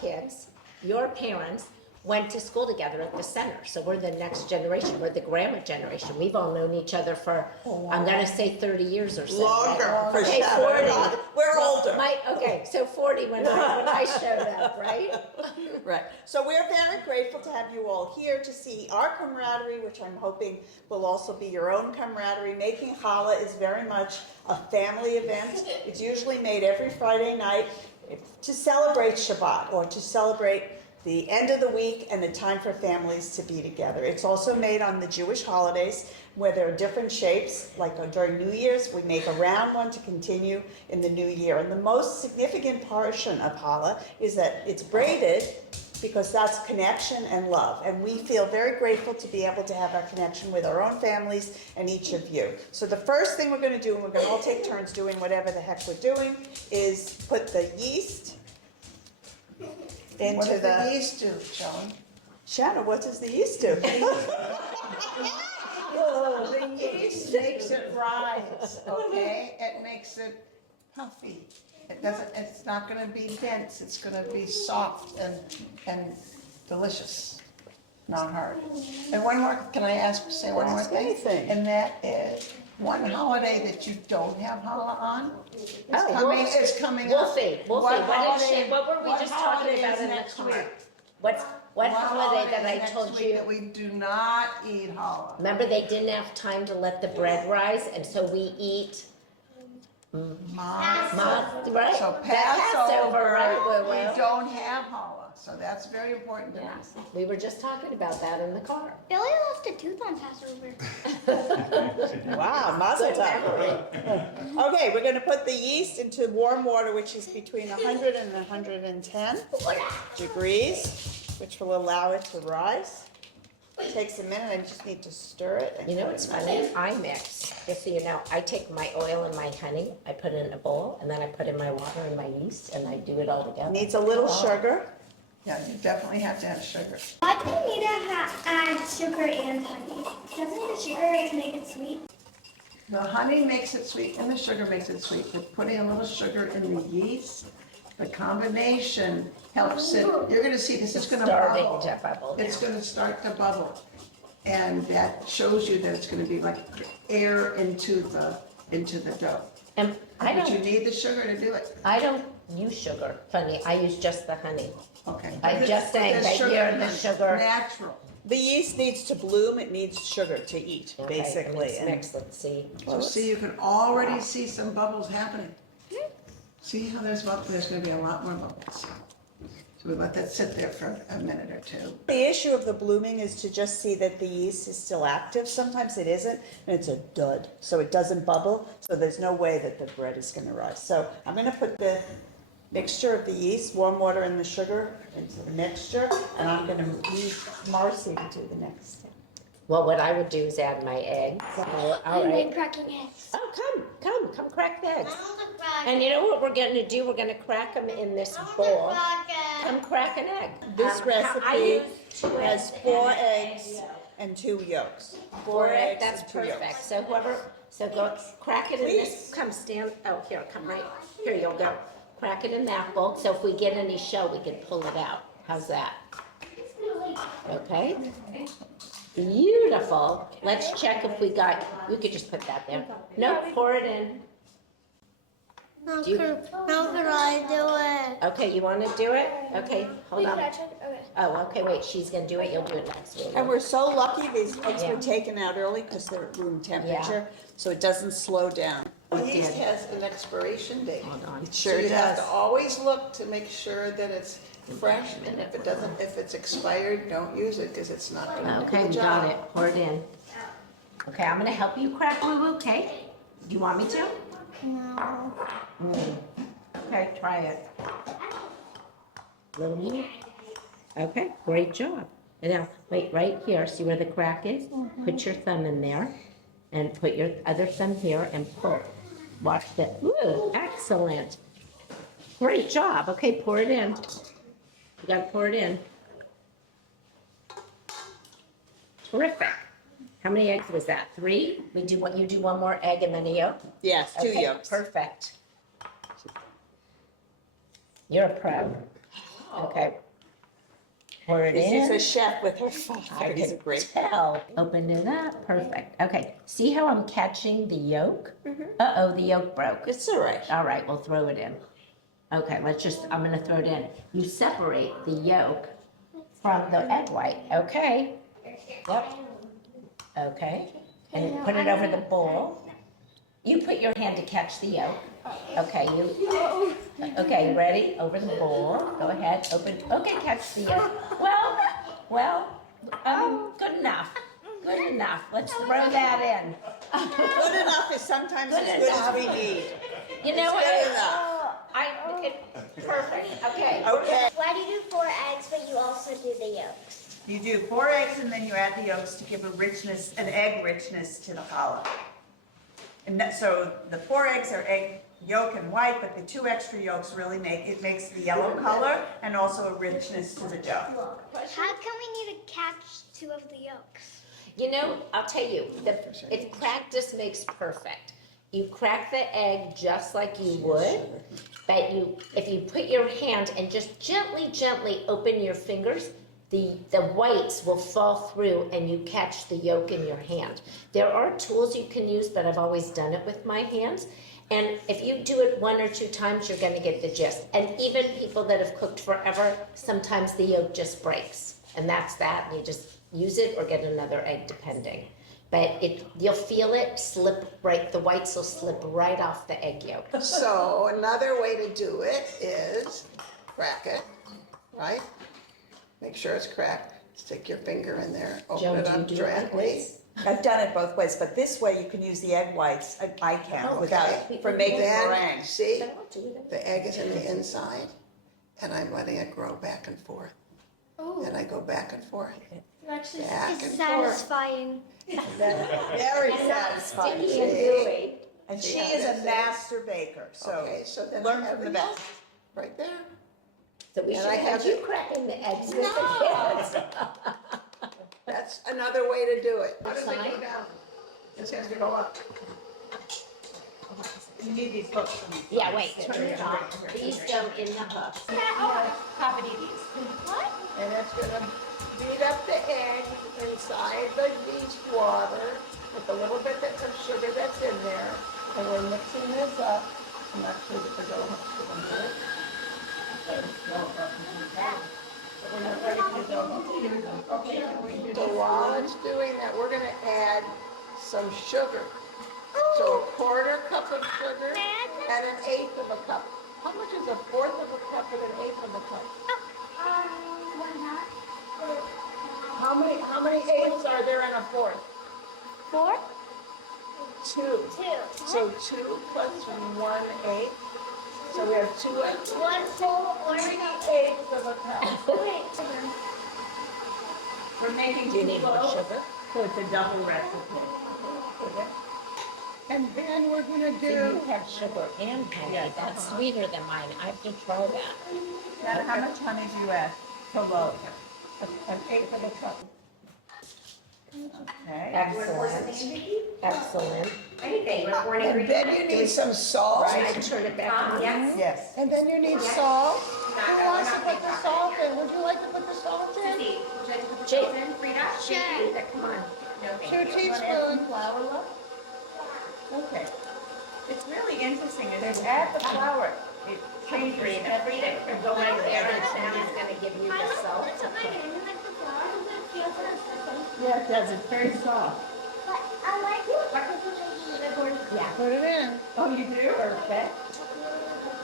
kids, your parents, went to school together at the center. So we're the next generation. We're the grandma generation. We've all known each other for, I'm gonna say 30 years or so. Longer, right? for Okay, sure. 40. We're Well, older. okay, so 40 when I showed up, right? Right. So we're very grateful to have you all here to see our camaraderie, which I'm hoping will also be your own camaraderie. Making challah is very much a family event. It's usually made every Friday night to celebrate Shabbat or to celebrate the end of the week and the time for families to be together. It's also made on the Jewish holidays where there are different shapes, like during New Year's, we make a round one to continue in the new year. And the most significant portion of challah is that it's braided because that's connection and love. And we feel very grateful to be able to have our connection with our own families and each of you. So the first thing we're gonna do, and we're gonna all take turns doing whatever the heck we're doing, is put the yeast into What does the yeast do, Sean? Shanna, what does the yeast do? Oh, the yeast makes it rise, okay? It makes it puffy. It doesn't, it's not gonna be dense, it's gonna be soft and delicious, not hard. And one more, can I say one more Ask thing? anything. And that is, one holiday that you don't have challah on is coming We'll up. see, we'll see. What were we what just talking holiday about is in the next car? week? What holiday that I next told week you? that we do not eat challah? Remember, they didn't have time to let the bread rise, and so we eat right? So The Passover, right? we don't have challah, so that's very important to Yes, us. we were just talking about that in the car. Billy lost a tooth on Passover. Wow, mazel Good tov. memory. Okay, we're gonna put the yeast into warm water, which is between 100 and 110 degrees, which will allow it to rise. It takes a minute, I just need to stir it. and You know put what's it in. funny? I mix, just so you know, I take my oil and my honey, I put it in a bowl, and then I put in my water and my yeast, and I do it all together. Needs a little sugar. Yeah, you definitely have to have sugar. Why do you need to add sugar and honey? Doesn't the sugar make it sweet? The honey makes it sweet and the sugar makes it sweet, but putting a little sugar in the yeast, the combination helps it, you're gonna see this is gonna Starting bubble. to bubble now. It's gonna start to bubble. And that shows you that it's gonna be like air into the dough. And But you need the sugar to do it. I don't use sugar, funny, I use just the honey. Okay. I'm just saying The that sugar you're the is sugar. Natural. The yeast needs to bloom, it needs sugar to eat, Okay, basically. let's and- mix, let's see. So see, you can already see some bubbles happening. See how there's gonna be a lot more bubbles. So we let that sit there for a minute or two. The issue of the blooming is to just see that the yeast is still active. Sometimes it isn't, and it's a dud, so it doesn't bubble, so there's no way that the bread is gonna rise. So I'm gonna put the mixture of the yeast, warm water and the sugar into the mixture, and I'm gonna leave Marcy to do the next step. Well, what I would do is add my eggs. So, all And then right. cracking eggs. Oh, come crack the eggs. I want to crack. And you know what we're gonna do? We're gonna crack them in this bowl. Come crack an egg. This I recipe use 2 has eggs 4 and- eggs and 2 yolks. 4 eggs, eggs that's and 2 yolks. perfect. So so go crack it in this, come stand, oh, here, come right, here you'll go. Crack it in that bowl, so if we get any shell, we can pull it out. How's that? Okay? Beautiful. Let's check if we got, you could just put that there. No, pour it in. How Do you- could I do it? Okay, you wanna do it? Okay, hold on. Okay. Oh, okay, wait, she's gonna do it, you'll do it next week. And we're so lucky these eggs Yeah. were taken out early because they're at room temperature, so it doesn't slow down. The yeast has an expiration date. Hold on. It sure So you have does. to always look to make sure that it's fresh, and if it's expired, don't use it, because it's not gonna do Okay, the we job. got it, pour it in. Okay, I'm gonna help you crack woo-woo cake. Do you want me to? No. Okay, try it. Little more. Okay, great job. And now, wait, right here, see where the crack is? Put your thumb in there and put your other thumb here and pull. Watch that. Ooh, excellent. Great job. Okay, pour it in. You gotta pour it in. Terrific. How many eggs was that? 3? You do one more egg and then a yolk? Yes, 2 Okay, yolks. Perfect. You're a pro. Okay. Pour it This is in. a chef with her I father. He's a can great. tell. Open it up. Perfect. Okay. See how I'm catching the yolk? Uh-oh, the yolk broke. It's all right. All right, we'll throw it in. Okay, I'm gonna throw it in. You separate the yolk from the egg white. Okay. Yep. Okay. And put it over the bowl. You put your hand to catch the yolk. Okay, okay, you ready? Over the bowl. Go ahead, open. Okay, catch the yolk. Good enough. Good enough. Let's throw that in. Good enough is sometimes Good as good enough. as we need. You know It's good what? enough. Perfect. Okay. Okay. Why do you do 4 eggs, but you also do the yolks? You do 4 eggs and then you add the yolks to give a richness, an egg richness to the challah. And so the 4 eggs are egg yolk and white, but the 2 extra yolks really makes the yellow color and also a richness to the dough. How come we need to catch 2 of the yolks? You know, I'll tell you, if practice makes perfect. You crack the egg just like you would, but if you put your hand and just gently open your fingers, the whites will fall through and you catch the yolk in your hand. There are tools you can use, but I've always done it with my hands. And if you do it 1 or 2 times, you're gonna get the gist. And even people that have cooked forever, sometimes the yolk just breaks. And that's that, and you just use it or get another egg depending. But you'll feel it slip right, the whites will slip right off the egg yolk. So another way to do it is crack it, right? Make sure it's cracked. Stick your finger in there, open Joan, it do you up do it like gently. this? I've done it both ways, but this way you can use the egg whites. I can without, for making Then, meringue. see, But I'll do it. the egg is in the inside, and I'm letting it grow back and forth. Oh, And I go back and forth. actually Back it's and satisfying. Very satisfying. Sticky and gooey. And she See how is this a master baker, so Okay, so then learn I have from the the yolk best. right there. So we And should I have have you it- cracking the eggs with No. the kids. That's another way to do it. How does it Side? go down? This has to go up. You need these hooks from Yeah, wait, turn it off. These go in the hook. What? And it's gonna beat up the egg inside the yeast water with a little bit of sugar that's in there. And we're mixing this up. I'm not sure that the dough has to go into it. But we're not ready for the dough. Okay, so while it's doing that, we're gonna add some sugar. So a 1/4 cup of sugar and 1/8 of a cup. How much is a 1/4 of a cup and 1/8 of a cup? 1/2. How many eighths are there in a 4? 4? 2. 2. So 2 plus 1/8. So we have 2 and 1 full or 3/8 of a cup. Wait. We're making Do you 2 need more loaves, sugar? so it's a double recipe. And then we're gonna So you do, have sugar and honey. That's sweeter than mine. I have to try that. Now, how much honey do you add per loaf? 1/8 of a cup. Okay. Excellent. Excellent. And then you need some salt. I turn it back on. Yes. And then you need salt. Who wants to put the salt in? Would you like to put the salt in? Jake, Sure. come on. 2 teaspoons. Flour, love? Okay. It's really interesting, is you add the flour, it changes everything. Go right there and Sandy's gonna give you I the like salt. it's on my hand, I like the flour, but it feels like something. Yeah, it does, it's very soft. But I like it. Yeah. Put it in. Oh, you do? Perfect.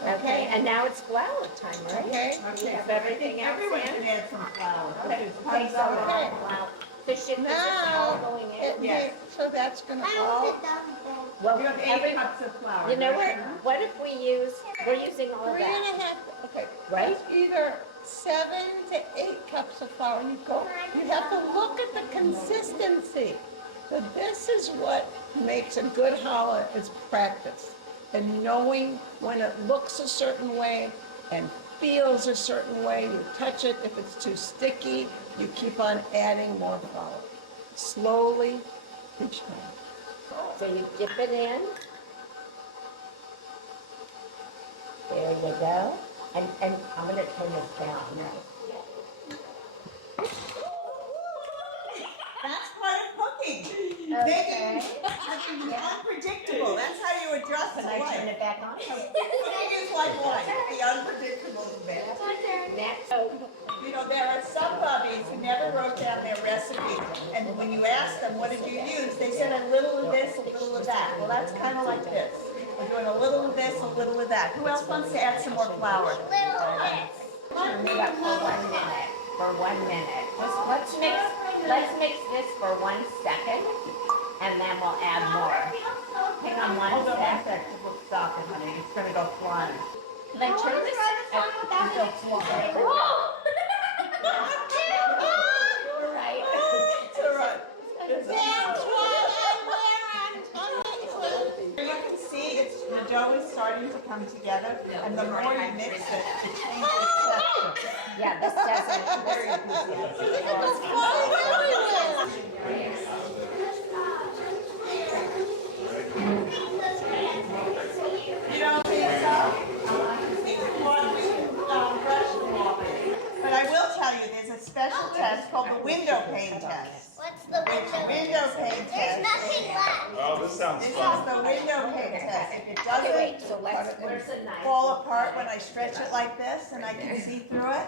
Okay, and now it's flour time, right? Okay. We have everything else Everyone in. can add some flour. Okay, Honey, so Okay. wow. So should this Now, all going in? it Yes. so that's gonna I all, want it done then. Well, You have 8 cups of flour. you know what if we use, we're using all of 3 that, and a half, okay. right? It's either 7 to 8 cups of flour. You have to look at the consistency. So this is what makes a good challah is practice. And knowing when it looks a certain way and feels a certain way, you touch it. If it's too sticky, you keep on adding more flour. Slowly, each time. So you dip it in. There you go. And I'm gonna turn this down. That's part of cooking. Making unpredictable, that's how you adjust to Can I turn life. it back on? Cooking is like life, the unpredictable bit. Next. You know, there are some bubbies who never wrote down their recipe, and when you ask them, what did you use? They said a little of this, a little of that. Well, that's kind of like this. We're doing a little of this, a little of that. Who else wants to add some more flour? Turn it up for 1 minute. For 1 minute. Let's mix this for 1 second, and then we'll add more. Hang on 1 second. Stop it, honey, it's gonna go flying. Can I turn this until fly? You're right. It's all right. That's why I wear antennas. You can see it's, the dough is starting to come together, and the more you mix it, it changes its texture. Yeah, this doesn't. Very enthusiastic. You don't think so? But I will tell you, there's a special test called the window pane test. What's the Window pane There's test. nothing left. Oh, this sounds This is fun. the window pane test. If it Okay, wait, doesn't so where's the knife? fall apart when I stretch it like this and I can see through it,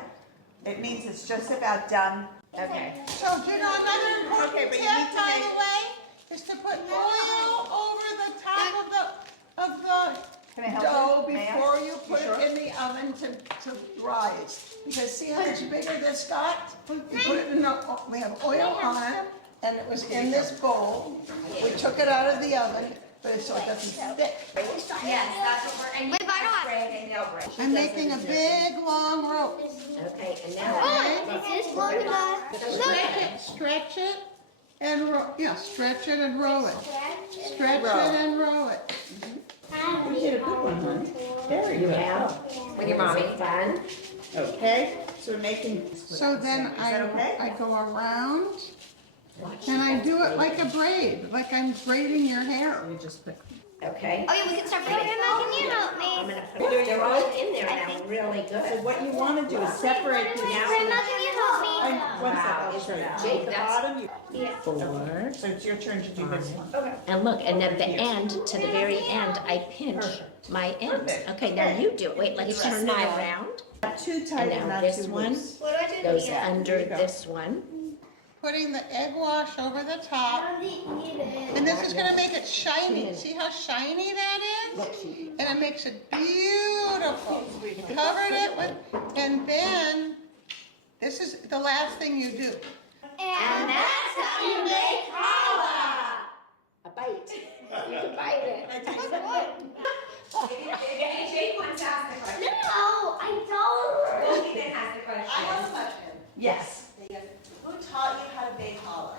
it means it's just about done. Okay. So, you know, another important Okay, but tip, you need to by make- the way, is to put oil over the top of Can I the help dough you? May I? before you put sure? it in the oven to rise. Because see how much bigger this got? You put it in we have oil on it, and it was in this bowl. We took it out of the oven, but so it doesn't stick. Yes, that's what we're, and Wait, but I don't have. I'm making a big, long rope. Okay, and now. Oh, is this long enough? Stretch it, and stretch it and roll it. Stretch Roll. it and roll it. You did a good one, honey. There you Yeah. With your mommy. Fun. Okay, so we're making. So then Is that okay? I go around, and I do it like a braid, like I'm braiding your hair. You just put. Okay. Oh, yeah, we can start putting it. Grandma, can you help I'm me? gonna put it, they're all in there now, really So good. what you want to do is separate these. Grandma, can you help me? One second, I'll show you. Jake, At the that's- bottom, you. Four. So it's your turn to do this one. And look, and at the end, to the very end, I pinch my ends. Perfect. Okay, now you do it. Wait, let's turn it around. Not too tight And and now not this too one loose. What do I do? goes Yeah. under There you go. this one. Putting the egg wash over the top, and this is gonna make it shiny. See how shiny that is? And it makes it beautiful. Covered it with, and then, this is the last thing you do. And that's how you make challah. A bite. You can bite it. Jake wants to ask the question. No, I don't. Both Ethan has the question. I have a question. Yes. Who taught you how to bake challah?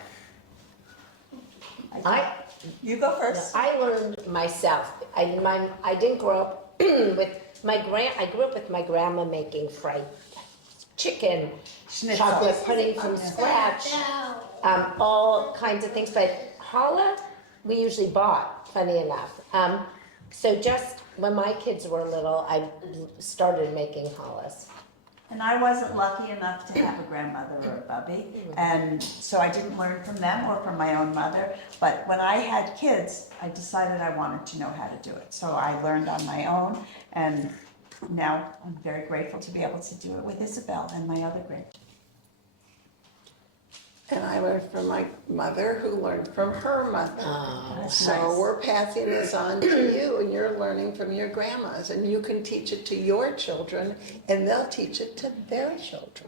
You go first. I learned myself. I didn't grow up with I grew up with my grandma making fried chicken, chocolate pudding from scratch, all kinds of things. But challah, we usually bought, funny enough. So just when my kids were little, I started making challahs. And I wasn't lucky enough to have a grandmother or a bubby, and so I didn't learn from them or from my own mother. But when I had kids, I decided I wanted to know how to do it. So I learned on my own, and now I'm very grateful to be able to do it with Isabel and my other grandchildren. And I learned from my mother, who learned from her mother. That's So nice. we're passing this on to you, and you're learning from your grandmas, and you can teach it to your children, and they'll teach it to their children.